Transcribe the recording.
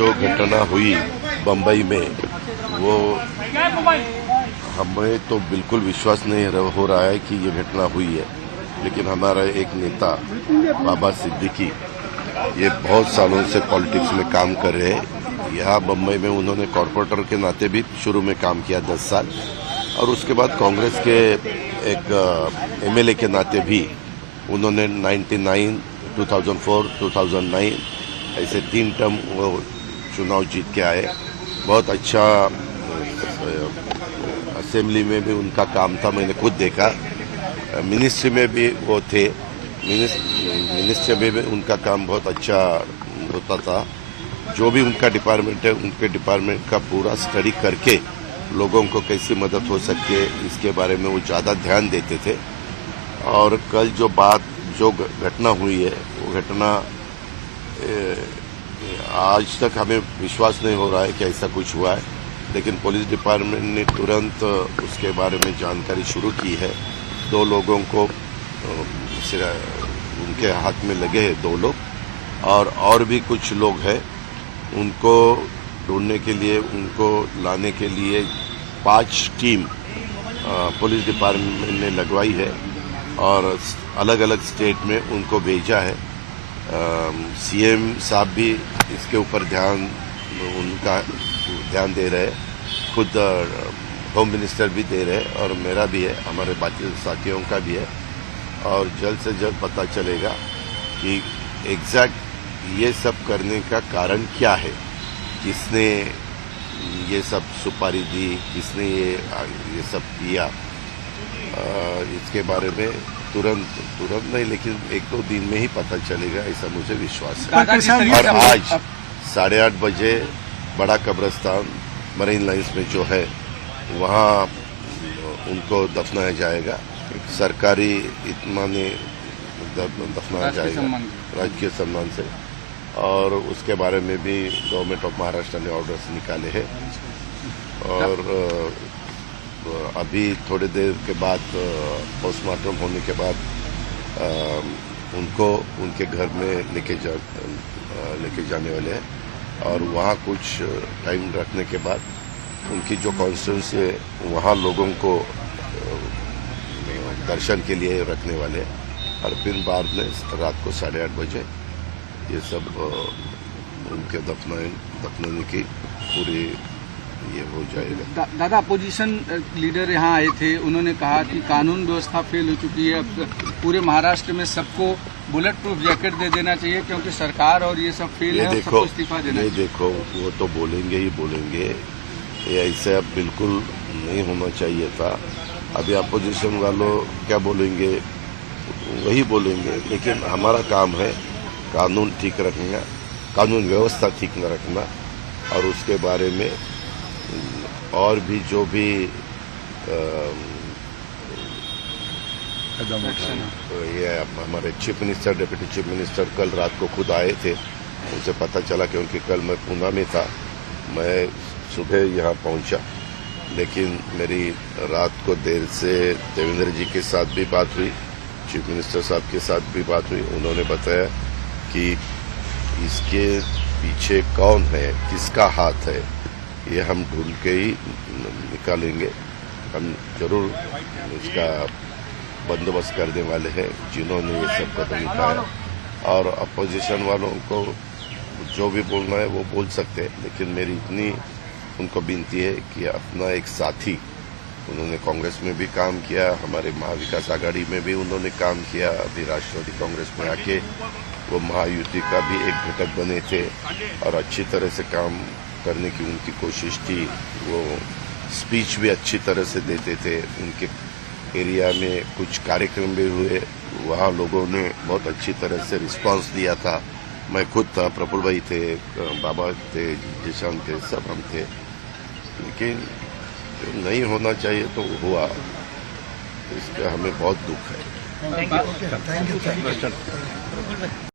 जो घटना हुई बम्बई में, वो हमें तो बिल्कुल विश्वास नहीं हो रहा है कि ये घटना हुई है। लेकिन हमारा एक नेता बाबा सिद्दीकी, ये बहुत सालों से पॉलिटिक्स में काम कर रहे हैं। यहाँ बम्बई में उन्होंने कॉरपोरेटर के नाते भी शुरू में काम किया 10 साल, और उसके बाद कांग्रेस के एक एमएलए के नाते भी उन्होंने 99, 2004, 2009 ऐसे 3 टर्म वो चुनाव जीत के आए। बहुत अच्छा असेंबली में भी उनका काम था, मैंने खुद देखा। मिनिस्ट्री में भी वो थे, मिनिस्ट्री में भी उनका काम बहुत अच्छा होता था। जो भी उनका डिपार्टमेंट है, उनके डिपार्टमेंट का पूरा स्टडी करके लोगों को कैसी मदद हो सके इसके बारे में वो ज़्यादा ध्यान देते थे। और कल जो घटना हुई है, वो घटना आज तक हमें विश्वास नहीं हो रहा है कि ऐसा कुछ हुआ है। लेकिन पुलिस डिपार्टमेंट ने तुरंत उसके बारे में जानकारी शुरू की है। 2 लोगों को उनके हाथ में लगे हैं, 2 लोग, और भी कुछ लोग हैं। उनको ढूंढने के लिए, उनको लाने के लिए 5 टीम पुलिस डिपार्टमेंट ने लगवाई है और अलग अलग स्टेट में उनको भेजा है। सीएम साहब भी इसके ऊपर उनका ध्यान दे रहे हैं, खुद होम मिनिस्टर भी दे रहे हैं, और मेरा भी है, हमारे बाकी साथियों का भी है। और जल्द से जल्द पता चलेगा कि एग्जैक्ट ये सब करने का कारण क्या है, किसने ये सब सुपारी दी, किसने ये सब किया। इसके बारे में तुरंत नहीं, लेकिन 1-2 दिन में ही पता चलेगा, ऐसा मुझे विश्वास है। और आज 8:30 बजे बड़ा कब्रिस्तान मरीन लाइन्स में जो है, वहाँ उनको दफनाया जाएगा। सरकारी इत्मीनान दफनाया जाएगा राजकीय सम्मान से। और उसके बारे में भी गवर्नमेंट ऑफ महाराष्ट्र ने ऑर्डर्स निकाले हैं। और अभी थोड़ी देर के बाद पोस्टमार्टम होने के बाद उनको उनके घर में लेके जाने वाले हैं। और वहाँ कुछ टाइम रखने के बाद उनकी जो कॉन्स्टिट्यूंसी है, वहाँ लोगों को दर्शन के लिए रखने वाले हैं। और फिर बाद में रात को 8:30 बजे ये सब उनके दफनाने की पूरी ये हो जाएगा। दादा, अपोजिशन लीडर यहाँ आए थे, उन्होंने कहा कि कानून व्यवस्था फेल हो चुकी है। अब पूरे महाराष्ट्र में सबको बुलेट प्रूफ जैकेट दे देना चाहिए, क्योंकि सरकार और ये सब फेल है, सबको इस्तीफा देना चाहिए। देखो, वो तो बोलेंगे ही बोलेंगे, ये ऐसे अब बिल्कुल नहीं होना चाहिए था। अभी अपोजिशन वालों क्या बोलेंगे, वही बोलेंगे। लेकिन हमारा काम है कानून ठीक रखना, कानून व्यवस्था ठीक न रखना, और उसके बारे में और भी जो भी ये हमारे chief minister, deputy chief minister कल रात को खुद आए थे। उनसे पता चला, क्योंकि कल मैं पूना में था, मैं सुबह यहाँ पहुँचा। लेकिन मेरी रात को देर से देवेंद्र जी के साथ भी बात हुई, चीफ मिनिस्टर साहब के साथ भी बात हुई। उन्होंने बताया कि इसके पीछे कौन है, किसका हाथ है, ये हम ढूंढ के ही निकालेंगे। हम जरूर उसका बंदोबस्त करने वाले हैं जिन्होंने ये सब कदम उठाया। और अपोजिशन वालों को जो भी बोलना है वो बोल सकते हैं, लेकिन मेरी इतनी उनको विनती है कि अपना एक साथी, उन्होंने कांग्रेस में भी काम किया, हमारे महाविकास आघाड़ी में भी उन्होंने काम किया, अभी राष्ट्रवादी कांग्रेस में आके वो महायुति का भी एक घटक बने थे और अच्छी तरह से काम करने की उनकी कोशिश थी। वो स्पीच भी अच्छी तरह से देते थे। उनके एरिया में कुछ कार्यक्रम भी हुए, वहाँ लोगों ने बहुत अच्छी तरह से रिस्पांस दिया था। मैं खुद था, प्रफुल्ल भाई थे, बाबा थे, जिशान थे, सब हम थे। लेकिन जो नहीं होना चाहिए तो हुआ, इस पर हमें बहुत दुख है। Thank you.